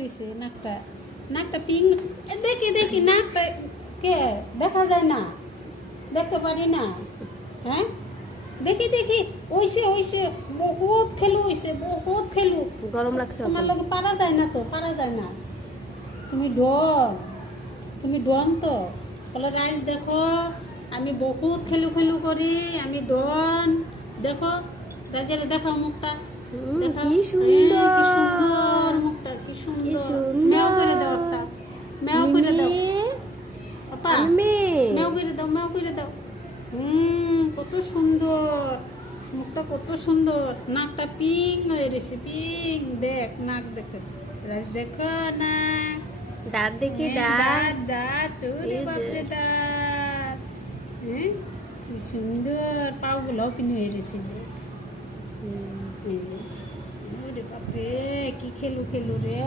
রয়েছে নাকটা, নাকটা পিং। দেখি দেখি নাকটা কে দেখা যায় না, দেখতে পারি না। হ্যাঁ দেখি দেখি, ওইসে ওইসে বহুত খেলু হইছে, বহুত খেলু। গরম লাগছে তোমার এখন। লগে পারা যায় না তো, পারা যায় না। তুমি ডন, তুমি ডন তো। বলে গাইস দেখো, আমি বহুত খেলু খেলু করি, আমি ডন। দেখো রাজারে দেখাও মুখটা, দেখাও। কি হ্যাঁ, কি সুন্দর, সুন্দর মুখটা, কি কি সুন্দর। ম্যাও করে দাও সুন্দর। একটা, ম্যাও করে দাও। মিমি, আপা আমি মেয়ে। ম্যাও করে দাও, ম্যাও করে দাও। কত সুন্দর মুখটা, কত সুন্দর। নাকটা পিং হয়ে রয়েছে, পিং। দেখ নাক, দেখে রাজ, দেখো নাক। দাঁত দেখি, হ্যাঁ, দাঁত। দাঁত দাঁত, ওরে এই যে। বাপরে দাঁত। হ্যাঁ কি সুন্দর, পাগুলোও পিনে হয়ে রয়েছে। দেখ এই যে। ওরে বাপরে, কি খেলু খেলু রে।